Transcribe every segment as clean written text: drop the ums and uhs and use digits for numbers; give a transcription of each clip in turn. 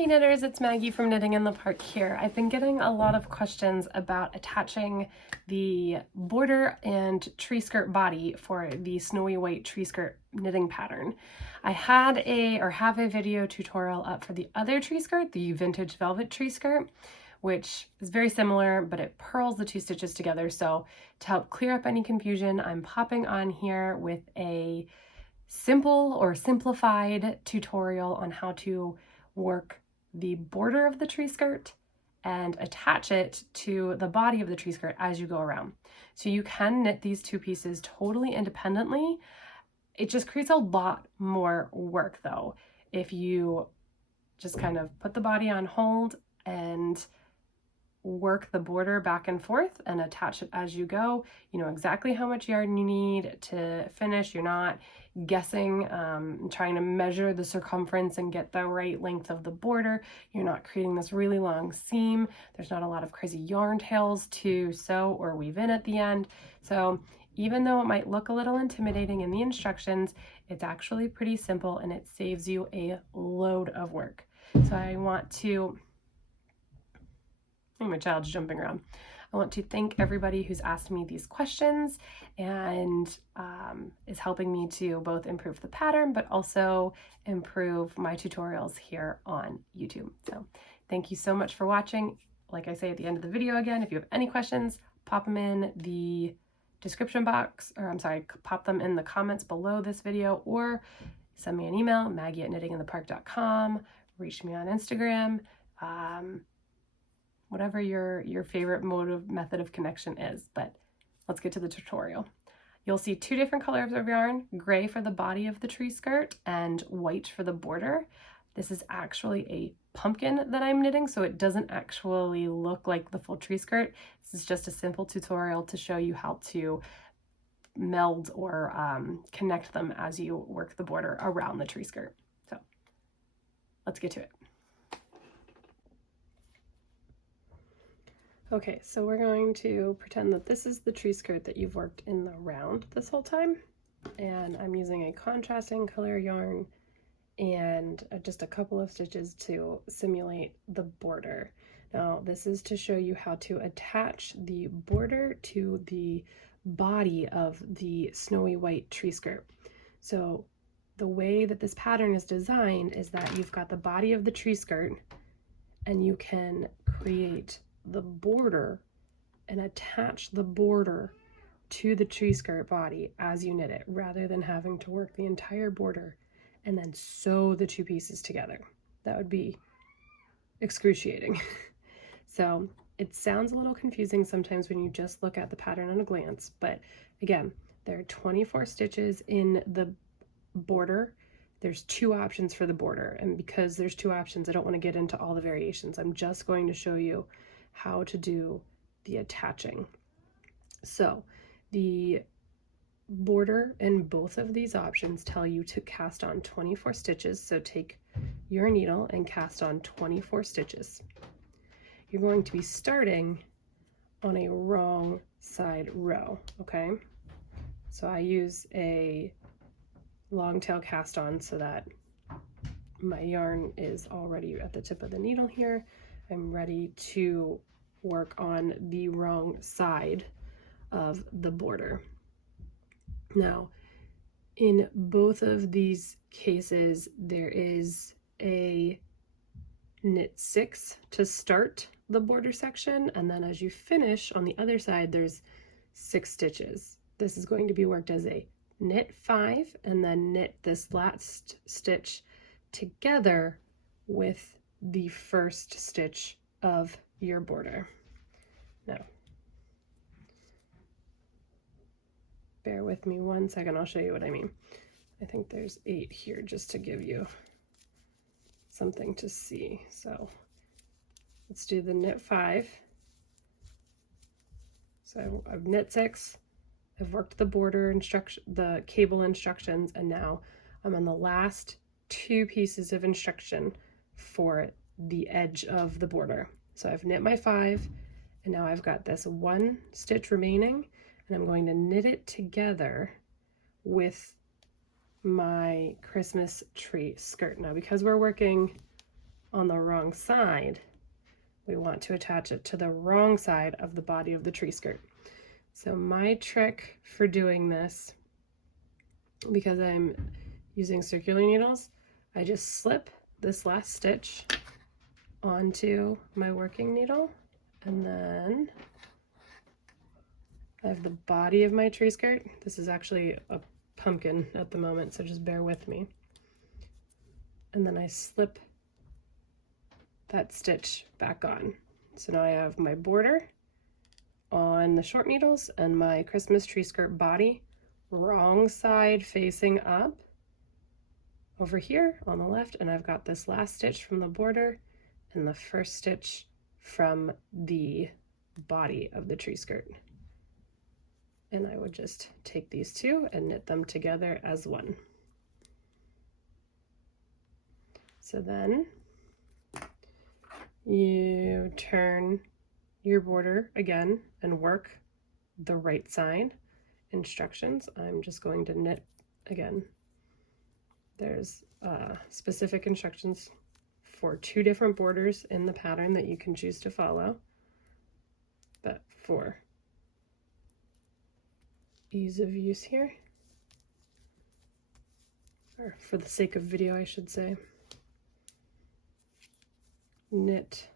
Hey knitters, it's Maggie from Knitting in the Park here. I've been getting a lot of questions about attaching the border and tree skirt body for the snowy white tree skirt knitting pattern. I have a video tutorial up for the other tree skirt, the vintage velvet tree skirt, which is very similar, but it purls the two stitches together. So to help clear up any confusion, I'm popping on here with a simple or simplified tutorial on how to work the border of the tree skirt and attach it to the body of the tree skirt as you go around. So you can knit these two pieces totally independently. It just creates a lot more work though if you just kind of put the body on hold and work the border back and forth and attach it as you go. You know exactly how much yarn you need to finish. You're not guessing, trying to measure the circumference and get the right length of the border. You're not creating this really long seam. There's not a lot of crazy yarn tails to sew or weave in at the end. So even though it might look a little intimidating in the instructions, it's actually pretty simple and it saves you a load of work. So I want to my child's jumping around. I want to thank everybody who's asked me these questions and is helping me to both improve the pattern, but also improve my tutorials here on YouTube. So thank you so much for watching. Like I say at the end of the video again, if you have any questions, pop them in the description box, or I'm sorry, pop them in the comments below this video, or send me an email, maggie@knittinginthepark.com, reach me on Instagram, whatever your favorite method of connection is. But let's get to the tutorial. You'll see two different colors of yarn, gray for the body of the tree skirt and white for the border. This is actually a pumpkin that I'm knitting, so it doesn't actually look like the full tree skirt. This is just a simple tutorial to show you how to meld or connect them as you work the border around the tree skirt. So let's get to it. Okay, so we're going to pretend that this is the tree skirt that you've worked in the round this whole time, and I'm using a contrasting color yarn and just a couple of stitches to simulate the border. Now this is to show you how to attach the border to the body of the snowy white tree skirt. So the way that this pattern is designed is that you've got the body of the tree skirt and you can create the border and attach the border to the tree skirt body as you knit it, rather than having to work the entire border and then sew the two pieces together. That would be excruciating. So it sounds a little confusing sometimes when you just look at the pattern at a glance, but again, there are 24 stitches in the border. There's two options for the border, and because there's two options, I don't want to get into all the variations. I'm just going to show you how to do the attaching. So the border in both of these options tell you to cast on 24 stitches. So take your needle and cast on 24 stitches. You're going to be starting on a wrong side row, okay? So I use a long tail cast on so that my yarn is already at the tip of the needle here. I'm ready to work on the wrong side of the border. Now, in both of these cases, there is a knit 6 to start the border section, and then as you finish on the other side, there's 6 stitches. This is going to be worked as a knit 5 and then knit this last stitch together with the first stitch of your border. Now, bear with me 1 second, I'll show you what I mean. I think there's 8 here just to give you something to see. So let's do the knit 5. So I've knit 6, I've worked the border the cable instructions, and now I'm on the last 2 pieces of instruction for the edge of the border. So I've knit my 5, and now I've got this 1 stitch remaining, and I'm going to knit it together with my Christmas tree skirt. Now, because we're working on the wrong side, we want to attach it to the wrong side of the body of the tree skirt. So my trick for doing this, because I'm using circular needles, I just slip this last stitch onto my working needle, and then I have the body of my tree skirt. This is actually a pumpkin at the moment, so just bear with me. And then I slip that stitch back on. So now I have my border on the short needles and my Christmas tree skirt body, wrong side facing up over here on the left, and I've got this last stitch from the border and the first stitch from the body of the tree skirt. And I would just take these two and knit them together as one. So then you turn your border again and work the right side. Instructions, I'm just going to knit again. There's specific instructions for 2 different borders in the pattern that you can choose to follow, but for ease of use here, or for the sake of video I should say, knit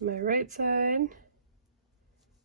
my right side